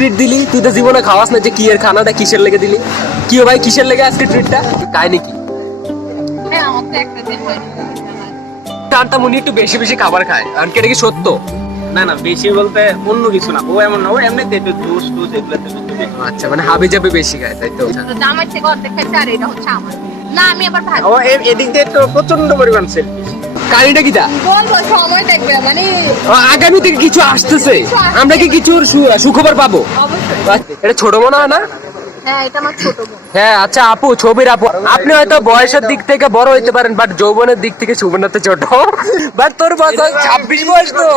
Treat দিলি? তুই তো জীবনে খাওয়াস না, যে কি এর খানাটা কিসের লেগে দিলি? কি ভাই কিসের লেগে আজকে ট্রিটটা? কাহিনী কি? টানটা মুনি একটু বেশি বেশি খাবার খায়, কারণ কি এটা কি সত্য? না না, বেশি বলতে অন্য কিছু না, ও এমন না, ও এমনিতে একটু জুস টুস এগুলোতে একটু বেশি। আচ্ছা, মানে হাবি জাবি বেশি খায়, তাই তো? জামাই থেকে অর্ধেক খাইছে আর এটা হচ্ছে আমার। না আমি আবার ভাগ ও এদিক দিয়ে একটু প্রচন্ড পরিমাণ সেলফিশ। কাহিনীটা কি? বলবো সময় দেখবে মানে আগামী থেকে কিছু আসতেছে, আমরা কি কিছু সুখবর পাবো? অবশ্যই। এটা ছোট মনে হয় না? হ্যাঁ এটা আমার ছোট বোন। হ্যাঁ, আচ্ছা আপু, ছবির আপু, আপনি হয়তো বয়সের দিক থেকে বড় হইতে পারেন, বাট যৌবনের দিক থেকে সুবর্ণা তো ছোট। বাট তোর বয়স 26 বয়স তো।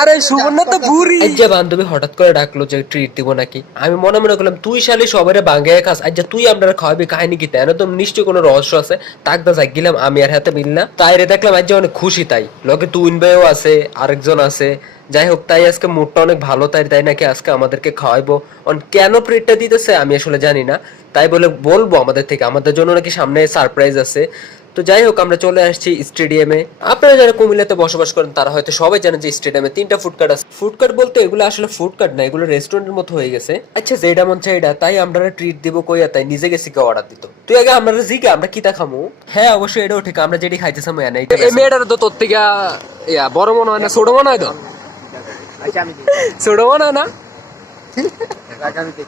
আরে সুবর্ণা তো বুড়ি। আজ যে বান্ধবী হঠাৎ করে ডাকলো যে ট্রিট দিব নাকি, আমি মনে মনে করলাম তুই শালি সবারে বাঙ্গায় খাস, আজ তুই আমরা খাওয়াবি, কাহিনী কি? তাই না, তো নিশ্চয়ই কোনো রহস্য আছে। তাকদা যাক গেলাম আমি আর হাতে মিললাম, তাই রে দেখলাম আজ অনেক খুশি, তাই লোকে তুই ভাইও আছে, আরেকজন আছে। যাই হোক, তাই আজকে মুডটা অনেক ভালো, তাই তাই নাকি আজকে আমাদেরকে খাওয়াইবো। কেন ট্রিটটা দিতেছে আমি আসলে জানি না, তাই বলে বলবো আমাদের থেকে, আমাদের জন্য নাকি সামনে সারপ্রাইজ আছে। তো যাই হোক, আমরা চলে আসছি স্টেডিয়ামে। আপনারা যারা কুমিল্লাতে বসবাস করেন তারা হয়তো সবাই জানেন যে স্টেডিয়ামে 3টা ফুডকার্ট আছে। ফুডকার্ট বলতে এগুলো আসলে ফুডকার্ট না, এগুলো রেস্টুরেন্টের মতো হয়ে গেছে। আচ্ছা, যেটা মন চাই এটা, তাই আমরা ট্রিট দিব কইয়া তাই নিজে গেছি কে অর্ডার দিত। তুই আগে আমরা জিকে আমরা কি তা খামু? হ্যাঁ অবশ্যই, এটাও ঠিক, আমরা যেটি খাইতেছাম এনে এটা। এই মেয়েটার তো তোর থেকে বড় মনে হয় না, ছোট মনে হয় তো? ছোট মনে হয় না?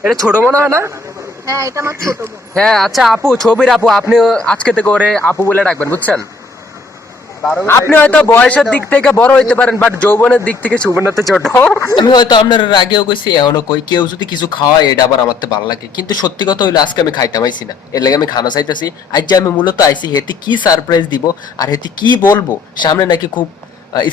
এটা ছোট মনে হয় না? হ্যাঁ এটা আমার ছোট বোন। হ্যাঁ, আচ্ছা আপু, ছবির আপু, আপনি আজকে থেকে ওরে আপু বলে ডাকবেন, বুঝছেন? আপনি হয়তো বয়সের দিক থেকে বড় হইতে পারেন, বাট যৌবনের দিক থেকে সুবর্ণাতে ছোট। আমি হয়তো আপনার আগেও কইছি, এখনো কই, কেউ যদি কিছু খাওয়ায় এটা আবার আমার তো ভালো লাগে, কিন্তু সত্যি কথা হইলো আজকে আমি খাইতাম আইছি না, এর লাগে আমি খানা চাইতেছি। আজ যে আমি মূলত আইছি হেতি কি সারপ্রাইজ দিব আর হেতি কি বলবো, সামনে নাকি খুব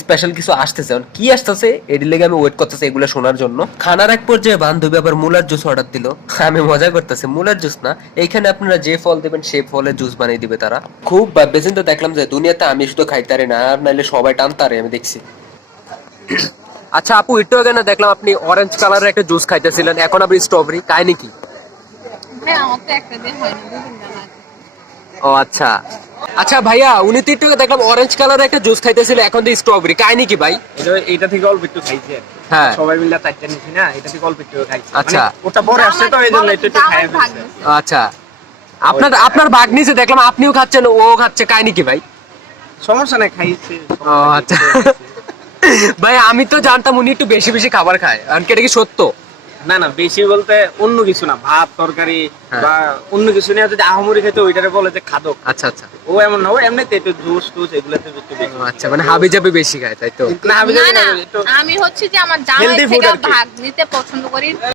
স্পেশাল কিছু আসতেছে, কি আসতেছে এর লেগে আমি ওয়েট করতেছি এগুলো শোনার জন্য। খানার এক পর্যায়ে বান্ধবী আবার মুলার জুস অর্ডার দিল। আমি মজা করতেছি, মুলার জুস না, এইখানে আপনারা যে ফল দিবেন সেই ফলের জুস বানিয়ে দিবে তারা। খুব বেচিন্তা দেখলাম যে দুনিয়াতে আমি শুধু খাইতারি না, আর নাইলে সবাই টানতারে, আমি দেখছি। আচ্ছা আপু, একটু আগে না দেখলাম আপনি অরেঞ্জ কালারের একটা জুস খাইতেছিলেন, এখন আপনি স্ট্রবেরি, কাহিনী কি? হ্যাঁ আমার তো একটা দিন হয়নি, দুদিন বেলা। ও আচ্ছা। আচ্ছা ভাইয়া, উনি তো একটু আগে দেখলাম অরেঞ্জ কালারের একটা জুস খাইতেছিল, এখন তো স্ট্রবেরি, কাহিনী কি ভাই? এটা থেকে অল্প একটু খাইছে, হ্যাঁ সবাই মিলে চারটা নিছি না, এটা থেকে অল্প একটু খাইছে। আচ্ছা। মানে ওটা পরে আসছে তো এই জন্য একটু একটু খাই ফেলছে। আচ্ছা, আপনার আপনার ভাগ নিচে দেখলাম, আপনিও খাচ্ছেন ও খাচ্ছে, কাহিনী কি ভাই? সমস্যা নাই, খাইছে। ও আচ্ছা। ভাই আমি তো জানতাম উনি একটু বেশি বেশি খাবার খায়, কারণ কি এটা কি সত্য? না না, বেশি বলতে অন্য কিছু না, ভাত তরকারি হ্যাঁ। বা অন্য কিছু নিয়ে যদি আহামরি খেতে ওইটারে বলে যে খাদক। আচ্ছা আচ্ছা। ও এমন না, ও এমনিতে একটু জুস টুস এগুলোতে একটু বেশি। আচ্ছা, মানে হাবি জাবি বেশি খায়, তাই তো? না, আমি না জানি না, না একটু আমি হচ্ছে যে আমার জামাই Healthy food থেকে আর কি। ভাগ নিতে পছন্দ করি।